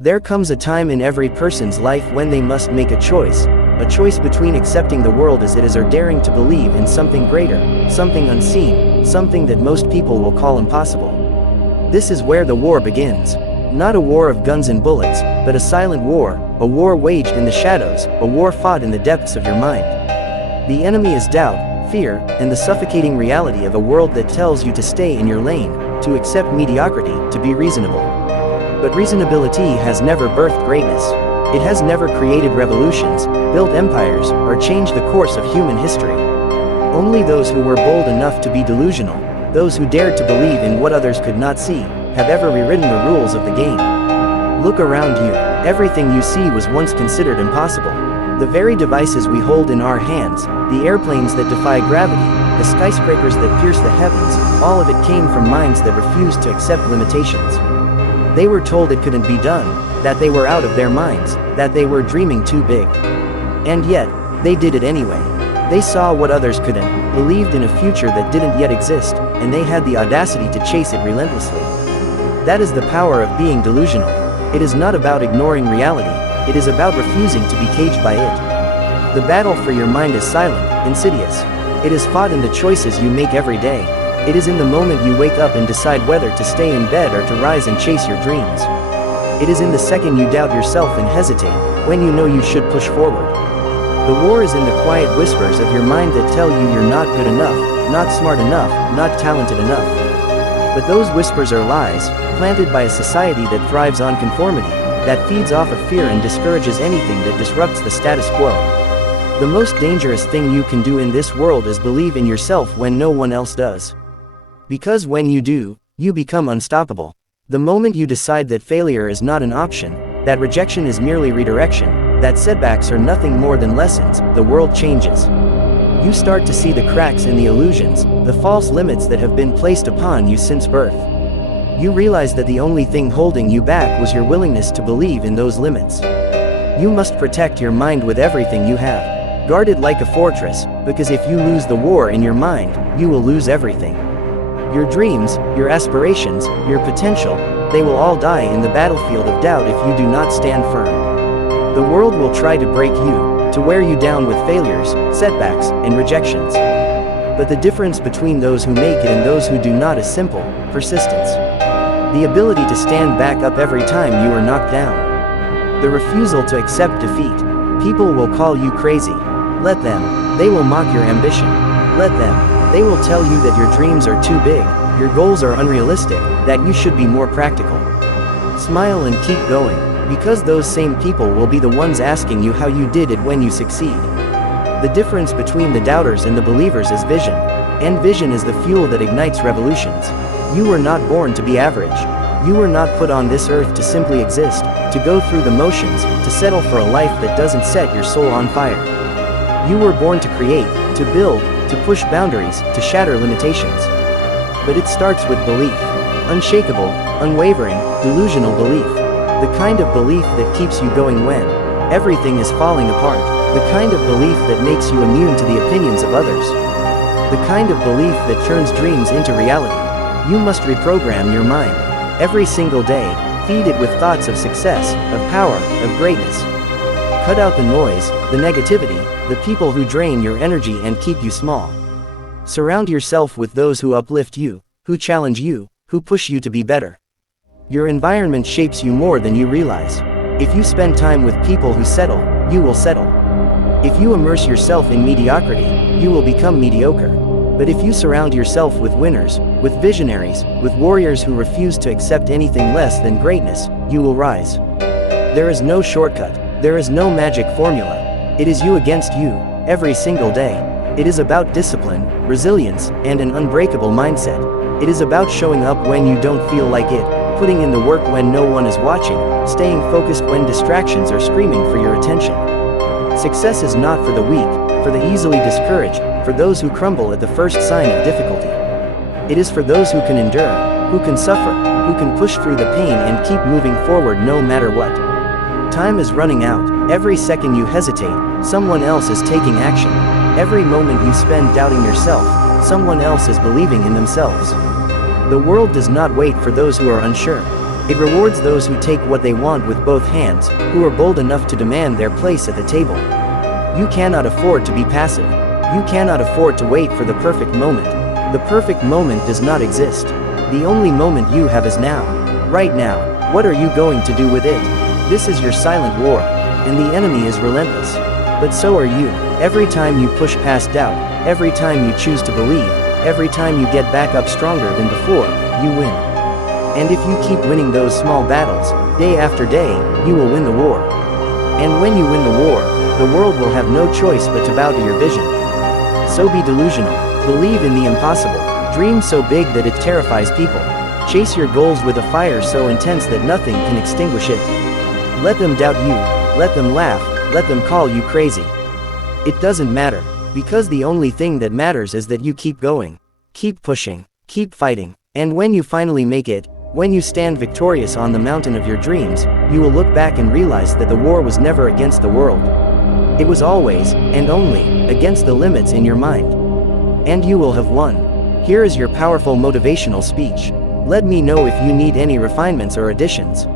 There comes a time in every person's life when they must make a choice between accepting the world as it is or daring to believe in something greater, something unseen, something that most people will call impossible. This is where the war begins. Not a war of guns and bullets, but a silent war, a war waged in the shadows, a war fought in the depths of your mind. The enemy is doubt, fear, and the suffocating reality of a world that tells you to stay in your lane, to accept mediocrity, to be reasonable. But reasonability has never birthed greatness. It has never created revolutions, built empires, or changed the course of human history. Only those who were bold enough to be delusional, those who dared to believe in what others could not see, have ever rewritten the rules of the game. Look around you. Everything you see was once considered impossible. The very devices we hold in our hands, the airplanes that defy gravity, the skyscrapers that pierce the heavens, all of it came from minds that refused to accept limitations. They were told it couldn't be done, that they were out of their minds, that they were dreaming too big. And yet, they did it anyway. They saw what others couldn't, believed in a future that didn't yet exist, and they had the audacity to chase it relentlessly. That is the power of being delusional. It is not about ignoring reality, it is about refusing to be caged by it. The battle for your mind is silent, insidious. It is fought in the choices you make every day. It is in the moment you wake up and decide whether to stay in bed or to rise and chase your dreams. It is in the second you doubt yourself and hesitate, when you know you should push forward. The war is in the quiet whispers of your mind that tell you you're not good enough, not smart enough, not talented enough. But those whispers are lies, planted by a society that thrives on conformity, that feeds off of fear and discourages anything that disrupts the status quo. The most dangerous thing you can do in this world is believe in yourself when no one else does. Because when you do, you become unstoppable. The moment you decide that failure is not an option, that rejection is merely redirection, that setbacks are nothing more than lessons, the world changes. You start to see the cracks in the illusions, the false limits that have been placed upon you since birth. You realize that the only thing holding you back was your willingness to believe in those limits. You must protect your mind with everything you have. Guard it like a fortress, because if you lose the war in your mind, you will lose everything. Your dreams, your aspirations, your potential, they will all die in the battlefield of doubt if you do not stand firm. The world will try to break you, to wear you down with failures, setbacks, and rejections. But the difference between those who make it and those who do not is simple: persistence. The ability to stand back up every time you are knocked down. The refusal to accept defeat. People will call you crazy. Let them. They will mock your ambition. Let them. They will tell you that your dreams are too big, your goals are unrealistic, that you should be more practical. Smile and keep going, because those same people will be the ones asking you how you did it when you succeed. The difference between the doubters and the believers is vision, and vision is the fuel that ignites revolutions. You were not born to be average. You were not put on this earth to simply exist, to go through the motions, to settle for a life that doesn't set your soul on fire. You were born to create, to build, to push boundaries, to shatter limitations. But it starts with belief. Unshakable, unwavering, delusional belief. The kind of belief that keeps you going when everything is falling apart. The kind of belief that makes you immune to the opinions of others. The kind of belief that turns dreams into reality. You must reprogram your mind. Every single day, feed it with thoughts of success, of power, of greatness. Cut out the noise, the negativity, the people who drain your energy and keep you small. Surround yourself with those who uplift you, who challenge you, who push you to be better. Your environment shapes you more than you realize. If you spend time with people who settle, you will settle. If you immerse yourself in mediocrity, you will become mediocre. But if you surround yourself with winners, with visionaries, with warriors who refuse to accept anything less than greatness, you will rise. There is no shortcut. There is no magic formula. It is you against you, every single day. It is about discipline, resilience, and an unbreakable mindset. It is about showing up when you don't feel like it, putting in the work when no one is watching, staying focused when distractions are screaming for your attention. Success is not for the weak, for the easily discouraged, for those who crumble at the first sign of difficulty. It is for those who can endure, who can suffer, who can push through the pain and keep moving forward no matter what. Time is running out. Every second you hesitate, someone else is taking action. Every moment you spend doubting yourself, someone else is believing in themselves. The world does not wait for those who are unsure. It rewards those who take what they want with both hands, who are bold enough to demand their place at the table. You cannot afford to be passive. You cannot afford to wait for the perfect moment. The perfect moment does not exist. The only moment you have is now. Right now. What are you going to do with it? This is your silent war, and the enemy is relentless. But so are you. Every time you push past doubt, every time you choose to believe, every time you get back up stronger than before, you win. And if you keep winning those small battles, day after day, you will win the war. And when you win the war, the world will have no choice but to bow to your vision. So be delusional. Believe in the impossible. Dream so big that it terrifies people. Chase your goals with a fire so intense that nothing can extinguish it. Let them doubt you. Let them laugh. Let them call you crazy. It doesn't matter, because the only thing that matters is that you keep going. Keep pushing. Keep fighting. And when you finally make it, when you stand victorious on the mountain of your dreams, you will look back and realize that the war was never against the world. It was always, and only, against the limits in your mind. And you will have won. Here is your powerful motivational speech. Let me know if you need any refinements or additions.